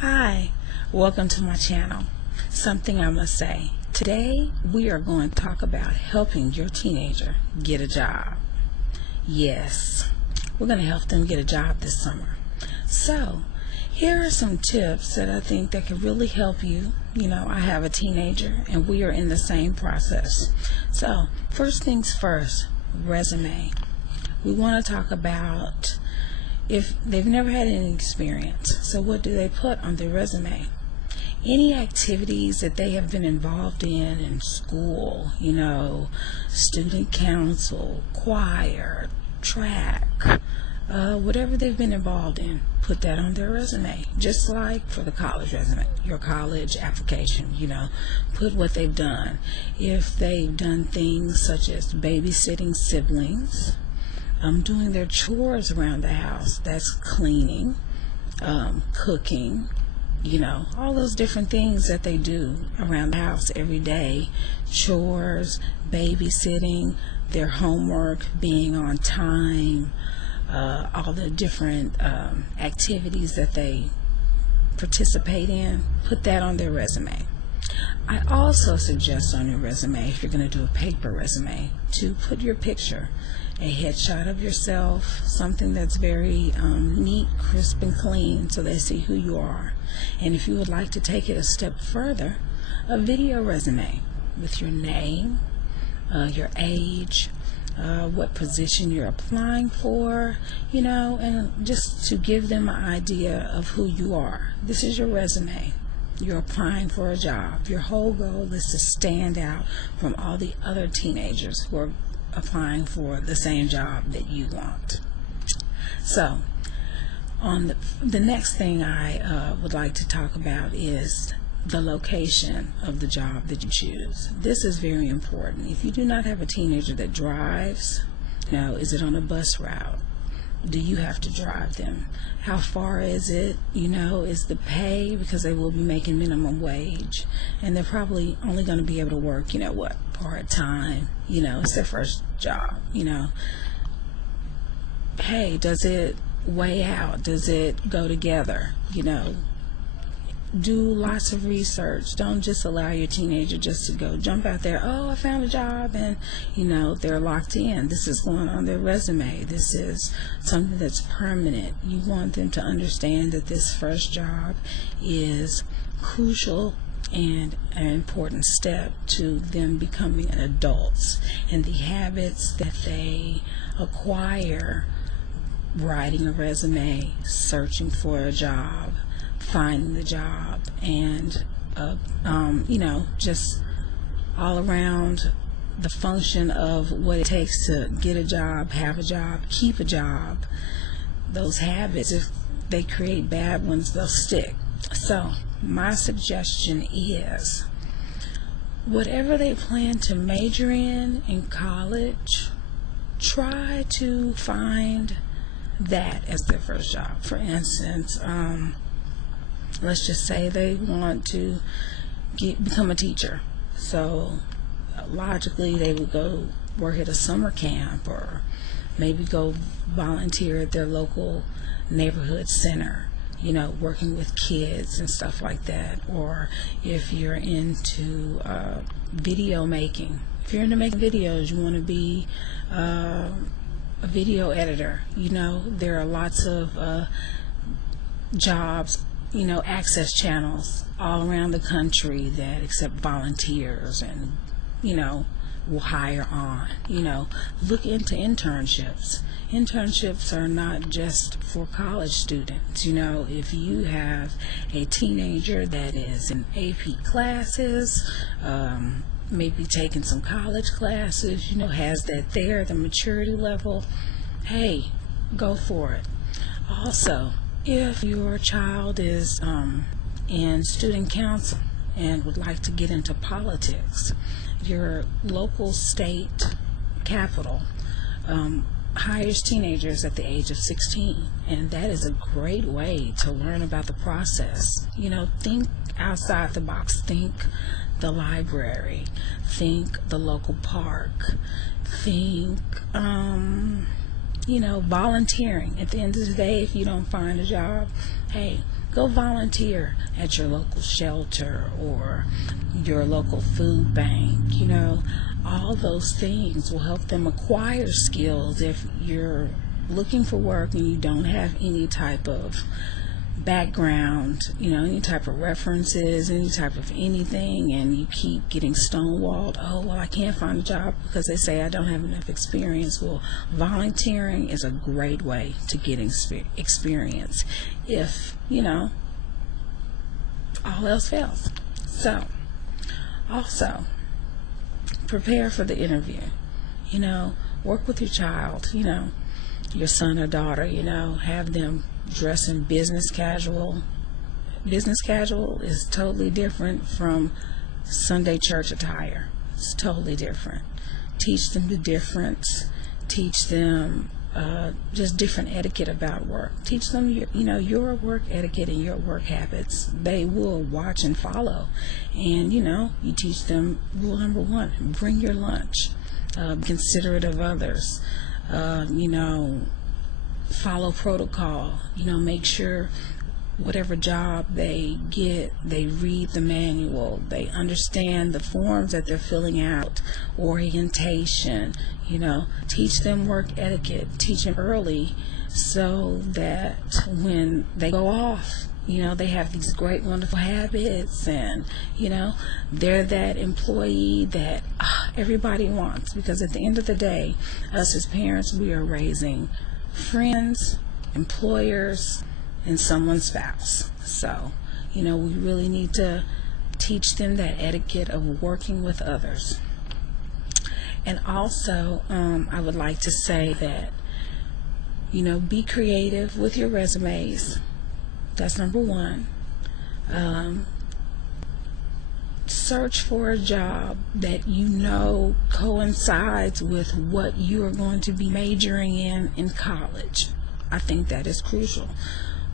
Hi, welcome to my channel. Something I must say. Today we are going to talk about helping your teenager get a job. Yes, we're going to help them get a job this summer. So, here are some tips that I think that could really help you. You know, I have a teenager and we are in the same process. So, first things first, resume. We want to talk about if they've never had any experience. So what do they put on their resume? Any activities that they have been involved in school, you know, student council, choir, track, whatever they've been involved in, put that on their resume. Just like for the college resume, your college application, you know, put what they've done. If they've done things such as babysitting siblings, doing their chores around the house, that's cleaning, cooking, you know, all those different things that they do around the house every day, chores, babysitting, their homework, being on time, all the different activities that they participate in, put that on their resume. I also suggest on your resume, if you're going to do a paper resume, to put your picture, a headshot of yourself, something that's very neat, crisp, and clean so they see who you are. And if you would like to take it a step further, a video resume with your name, your age, what position you're applying for, you know, and just to give them an idea of who you are. This is your resume. You're applying for a job. Your whole goal is to stand out from all the other teenagers who are applying for the same job that you want. So, on the next thing I would like to talk about is the location of the job that you choose. This is very important. If you do not have a teenager that drives, now, is it on a bus route? Do you have to drive them? How far is it? You know, is the pay, because they will be making minimum wage and they're probably only going to be able to work, you know, what, part-time, you know, it's their first job, you know. Hey, does it weigh out? Does it go together? You know, do lots of research. Don't just allow your teenager just to go jump out there, oh, I found a job, and you know, they're locked in. This is going on their resume. This is something that's permanent. You want them to understand that this first job is crucial and an important step to them becoming adults, and the habits that they acquire, writing a resume, searching for a job, finding the job, and you know, just all around the function of what it takes to get a job, have a job, keep a job. Those habits, if they create bad ones, they'll stick. So my suggestion is, whatever they plan to major in college, try to find that as their first job. For instance, let's just say they want to become a teacher. So logically they would go work at a summer camp, or maybe go volunteer at their local neighborhood center, you know, working with kids and stuff like that. Or if you're into video making, if you're into making videos, you want to be a video editor. You know, there are lots of jobs, you know, access channels all around the country that accept volunteers and, you know, will hire on. You know, look into internships. Internships are not just for college students. You know, if you have a teenager that is in AP classes, maybe taking some college classes, you know, has that there, the maturity level, hey, go for it. Also, if your child is in student council and would like to get into politics, your local state capital hires teenagers at the age of 16, and that is a great way to learn about the process. You know, think outside the box. Think the library, think the local park, think volunteering. At the end of the day, if you don't find a job, hey, go volunteer at your local shelter or your local food bank. All those things will help them acquire skills. If you're looking for work and you don't have any type of background, any type of references, any type of anything, and you keep getting stonewalled, oh, well, I can't find a job because they say I don't have enough experience. Well, volunteering is a great way to get experience if, all else fails. So, also, prepare for the interview. Work with your child, your son or daughter, have them dress in business casual. Business casual is totally different from Sunday church attire. It's totally different. Teach them the difference. Teach them just different etiquette about work. Teach them your work etiquette and your work habits. They will watch and follow. And you teach them rule number 1: bring your lunch. Be considerate of others. Follow protocol. Make sure whatever job they get, they read the manual, they understand the forms that they're filling out, orientation. Teach them work etiquette. Teach them early so that when they go off, they have these great, wonderful habits, and they're that employee that everybody wants. Because at the end of the day, us as parents, we are raising friends, employers, and someone's spouse. So, we really need to teach them that etiquette of working with others. And also, I would like to say that, be creative with your resumes. That's number 1. Search for a job that coincides with what you are going to be majoring in college. I think that is crucial.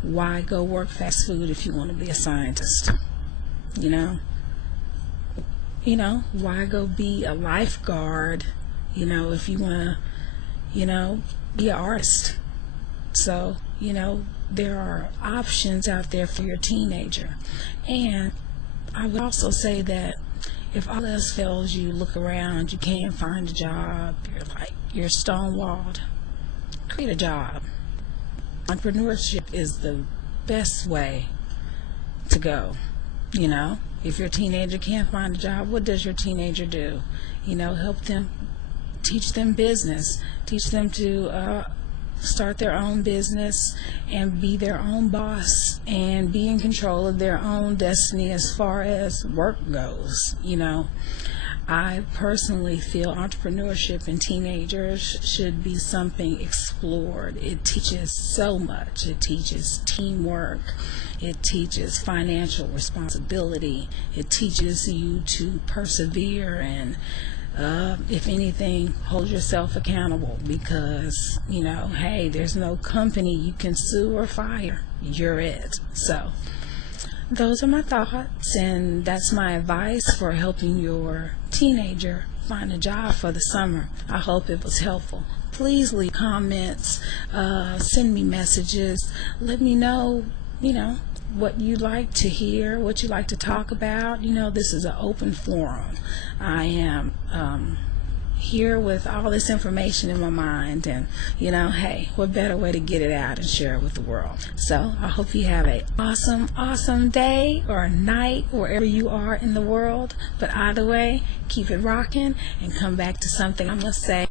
Why go work fast food if you want to be a scientist? Why go be a lifeguard, if you want to, be an artist? So, there are options out there for your teenager. And I would also say that if all else fails, you look around, you can't find a job, you're stonewalled, create a job. Entrepreneurship is the best way to go. If your teenager can't find a job, what does your teenager do? Help them, teach them business, teach them to start their own business and be their own boss and be in control of their own destiny as far as work goes. I personally feel entrepreneurship in teenagers should be something explored. It teaches so much. It teaches teamwork. It teaches financial responsibility. It teaches you to persevere and if anything, hold yourself accountable, because, hey, there's no company you can sue or fire. You're it. So, those are my thoughts, and that's my advice for helping your teenager find a job for the summer. I hope it was helpful. Please leave comments, send me messages, let me know, what you'd like to hear, what you'd like to talk about. This is an open forum. I am here with all this information in my mind, and hey, what better way to get it out and share it with the world? So I hope you have a awesome day or night wherever you are in the world. But either way, keep it rocking and come back to something I must say.